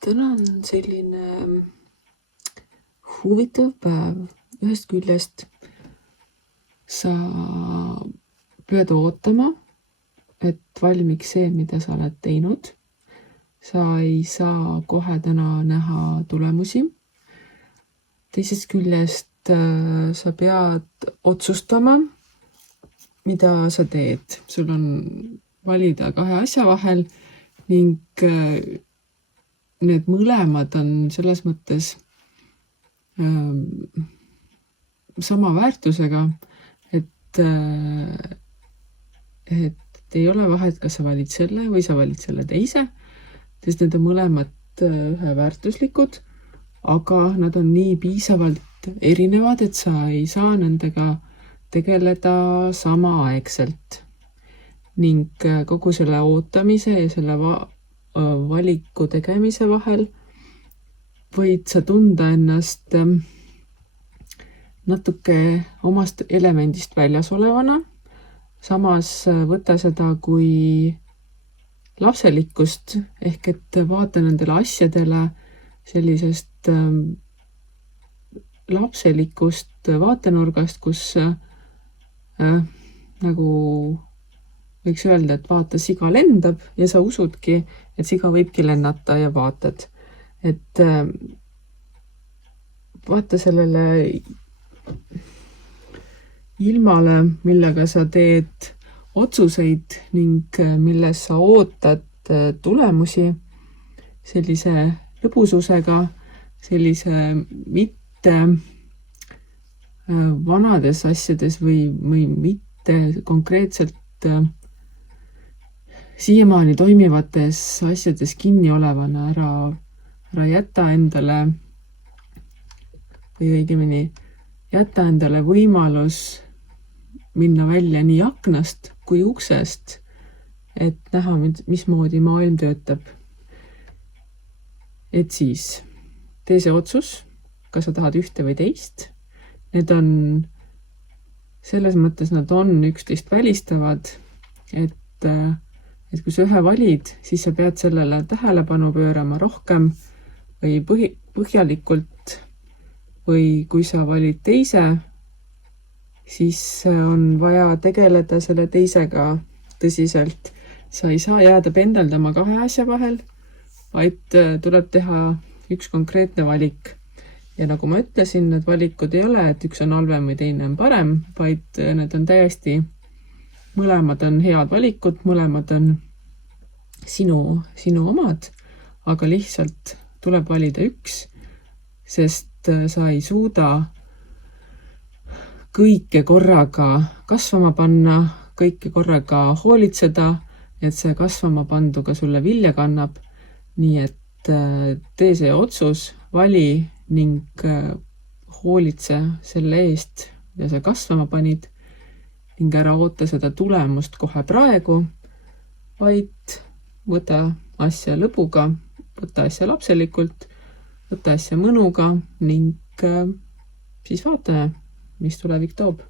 Täna on selline huvitav päev. Ühest küljest sa pead ootama, et valmiks see, mida sa oled teinud. Sa ei saa kohe täna näha tulemusi. Teisest küljest sa pead otsustama, mida sa teed. Sul on valida kahe asja vahel ning need mõlemad on selles mõttes sama väärtusega, et ei ole vahet, kas sa valid selle või sa valid selle teise, sest need on mõlemad üheväärtuslikud, aga nad on nii piisavalt erinevad, et sa ei saa nendega tegeleda samaaegselt. Ning kogu selle ootamise ja selle valiku tegemise vahel võid sa tunda ennast natuke omast elemendist väljas olevana. Samas võta seda kui lapselikkust, ehk et vaata nendele asjadele sellisest lapselikust vaatenurgast, kus nagu võiks öelda, et vaata, siga lendab ja sa usudki, et siga võibki lennata ja vaatad. Et vaata sellele ilmale, millega sa teed otsuseid ning milles sa ootad tulemusi sellise lõbususega, sellise mitte vanades asjades või mitte konkreetselt siiamaani toimivates asjades kinni olevana. Ära jäta endale või õigemini jäta endale võimalus minna välja nii aknast kui uksest, et näha, mismoodi maailm töötab. Et siis tee see otsus, kas sa tahad ühte või teist. Need on selles mõttes, nad on üksteist välistavad, et kui sa ühe valid, siis sa pead sellele tähelepanu pöörama rohkem või põhjalikult, või kui sa valid teise, siis on vaja tegeleda selle teisega tõsiselt. Sa ei saa jääda pendeldama kahe asja vahel, vaid tuleb teha üks konkreetne valik. Ja nagu ma ütlesin, need valikud ei ole, et üks on halvem või teine on parem, vaid need on täiesti, mõlemad on head valikud, mõlemad on sinu omad, aga lihtsalt tuleb valida üks, sest sa ei suuda kõike korraga kasvama panna, kõike korraga hoolitseda, et see kasvama pandu ka sulle vilja kannab. Nii et tee see otsus, vali ning hoolitse selle eest, ja sa kasvama panid, ning ära oota seda tulemust kohe praegu, vaid võta asja lõbuga, võta asja lapselikult, võta asja mõnuga ning siis vaatame, mis tulevik toob.